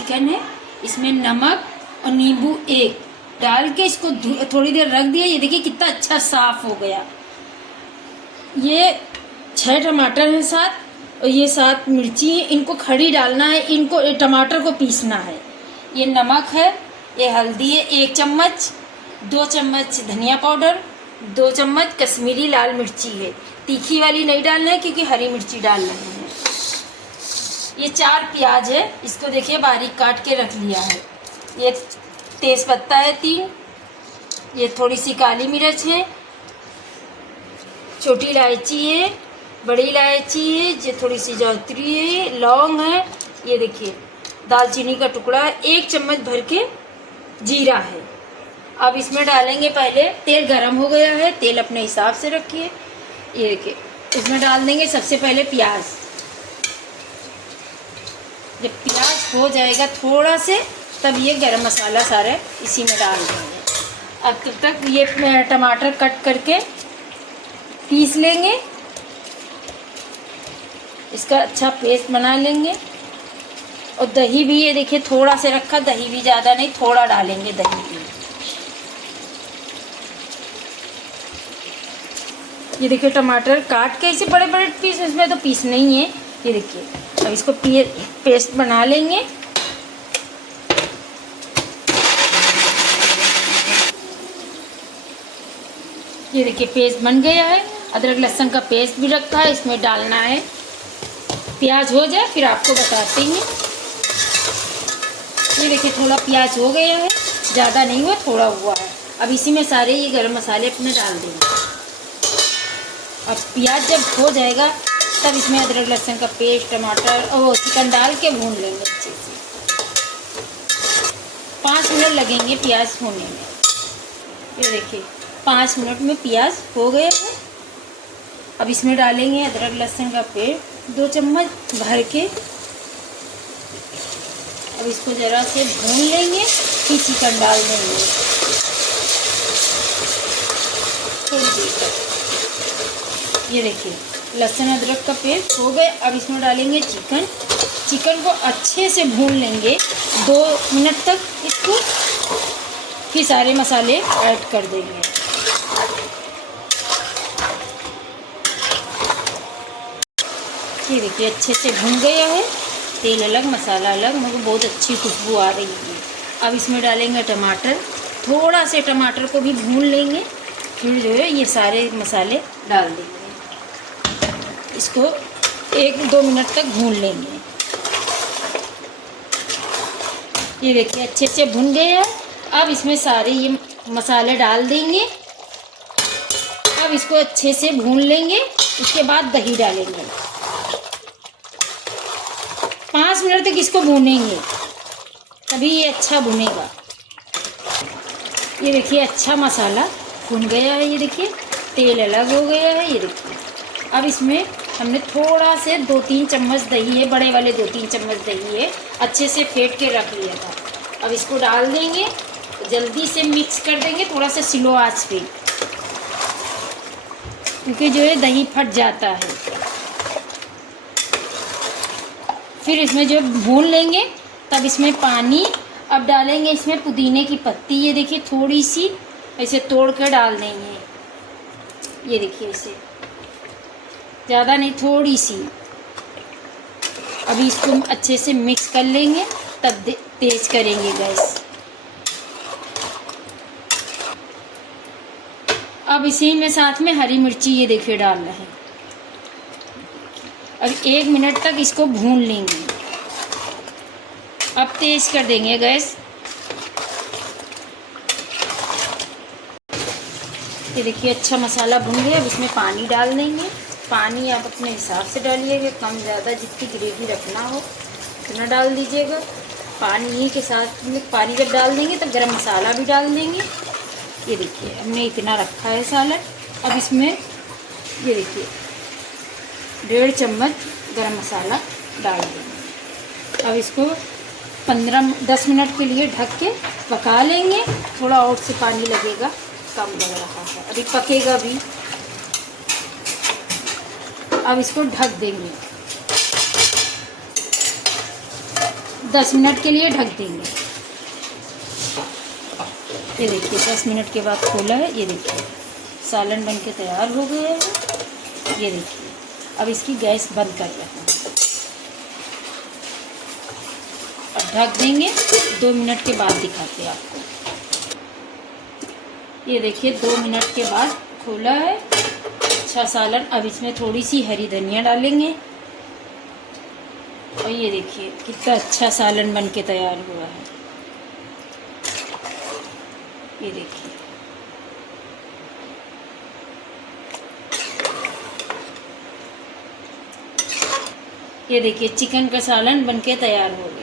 Chicken है, इसमें नमक और नींबू एक डाल के इसको थोड़ी देर रख दिया। ये देखिए कितना अच्छा साफ हो गया। ये 6 टमाटर हैं साथ, और ये 7 मिर्ची है। इनको खड़ी डालना है, इनको टमाटर को पीसना है। ये नमक है, ये हल्दी है 1 चम्मच, 2 चम्मच धनिया पाउडर, 2 चम्मच कश्मीरी लाल मिर्ची है। तीखी वाली नहीं डालना है क्योंकि हरी मिर्ची डाल रहे हैं। ये 4 प्याज है, इसको देखिए बारीक काट के रख लिया है। ये तेज पत्ता है 3, ये थोड़ी सी काली मिर्च है, छोटी इलायची है, बड़ी इलायची है, ये थोड़ी सी जावित्री है, लौंग है, ये देखिए दालचीनी का टुकड़ा है, 1 चम्मच भर के जीरा है। अब इसमें डालेंगे, पहले तेल गरम हो गया है, तेल अपने हिसाब से रखिए। ये देखिए इसमें डाल देंगे सबसे पहले प्याज। जब प्याज हो जाएगा थोड़ा से, तब ये गरम मसाला सारा इसी में डाल देंगे। अब तब तक ये टमाटर कट करके पीस लेंगे, इसका अच्छा पेस्ट बना लेंगे। और दही भी ये देखिए थोड़ा से रखा, दही भी ज़्यादा नहीं, थोड़ा डालेंगे दही भी। ये देखिए टमाटर काट के ऐसे बड़े बड़े पीस, इसमें तो पीस नहीं है। ये देखिए अब इसको पेस्ट बना लेंगे। ये देखिए पेस्ट बन गया है। अदरक लहसुन का पेस्ट भी रखा है, इसमें डालना है। प्याज हो जाए फिर आपको बताते हैं। ये देखिए थोड़ा प्याज हो गया है, ज़्यादा नहीं हुआ, थोड़ा हुआ है। अब इसी में सारे ये गरम मसाले अपने डाल देंगे। अब प्याज जब हो जाएगा तब इसमें अदरक लहसुन का पेस्ट, टमाटर और चिकन डाल के भून लेंगे अच्छे से। 5 मिनट लगेंगे प्याज होने में। ये देखिए 5 मिनट में प्याज हो गया है। अब इसमें डालेंगे अदरक लहसुन का पेस्ट 2 चम्मच भर के। अब इसको ज़रा से भून लेंगे, फिर चिकन डाल देंगे थोड़ी देर तक। ये देखिए लहसुन अदरक का पेस्ट हो गया। अब इसमें डालेंगे चिकन। चिकन को अच्छे से भून लेंगे 2 मिनट तक इसको, फिर सारे मसाले ऐड कर देंगे। ये देखिए अच्छे से भून गया है, तेल अलग मसाला अलग, मगर बहुत अच्छी खुशबू आ रही है। अब इसमें डालेंगे टमाटर, थोड़ा से टमाटर को भी भून लेंगे, फिर जो है ये सारे मसाले डाल देंगे। इसको 1-2 मिनट तक भून लेंगे। ये देखिए अच्छे से भुन गया है। अब इसमें सारे ये मसाले डाल देंगे। अब इसको अच्छे से भून लेंगे, उसके बाद दही डालेंगे। 5 मिनट तक इसको भूनेंगे, तभी ये अच्छा भुनेगा। ये देखिए अच्छा मसाला भुन गया है। ये देखिए तेल अलग हो गया है। ये देखिए अब इसमें हमने थोड़ा से 2-3 चम्मच दही है, बड़े वाले 2-3 चम्मच दही है, अच्छे से फेंट के रख लिया था। अब इसको डाल देंगे, जल्दी से मिक्स कर देंगे, थोड़ा सा स्लो आंच पे, क्योंकि जो है दही फट जाता है। फिर इसमें जो भून लेंगे, तब इसमें पानी अब डालेंगे। इसमें पुदीने की पत्ती ये देखिए थोड़ी सी ऐसे तोड़ कर डाल देंगे। ये देखिए ऐसे, ज़्यादा नहीं, थोड़ी सी। अभी इसको अच्छे से मिक्स कर लेंगे, तब तेज करेंगे गैस। अब इसी में साथ में हरी मिर्ची ये देखिए डाल रहे हैं। अब 1 मिनट तक इसको भून लेंगे। अब तेज कर देंगे गैस। ये देखिए अच्छा मसाला भून गया। अब इसमें पानी डाल देंगे। पानी आप अपने हिसाब से डालिएगा, कम ज़्यादा, जितनी ग्रेवी रखना हो उतना डाल दीजिएगा। पानी के साथ में पानी जब डाल देंगे तब गरम मसाला भी डाल देंगे। ये देखिए हमने इतना रखा है सालन। अब इसमें ये देखिए 1.5 चम्मच गरम मसाला डाल देंगे। अब इसको 15-10 मिनट के लिए ढक के पका लेंगे। थोड़ा और से पानी लगेगा, कम लग रहा है, अभी पकेगा भी। अब इसको ढक देंगे 10 मिनट के लिए ढक देंगे। ये देखिए 10 मिनट के बाद खोला है, ये देखिए सालन बन के तैयार हो गया है। ये देखिए अब इसकी गैस बंद कर रहे हैं, अब ढक देंगे। 2 मिनट के बाद दिखाते हैं आपको। ये देखिए 2 मिनट के बाद खोला है, अच्छा सालन। अब इसमें थोड़ी सी हरी धनिया डालेंगे और ये देखिए कितना अच्छा सालन बन के तैयार हुआ है। ये देखिए चिकन का सालन बन के तैयार हो गया।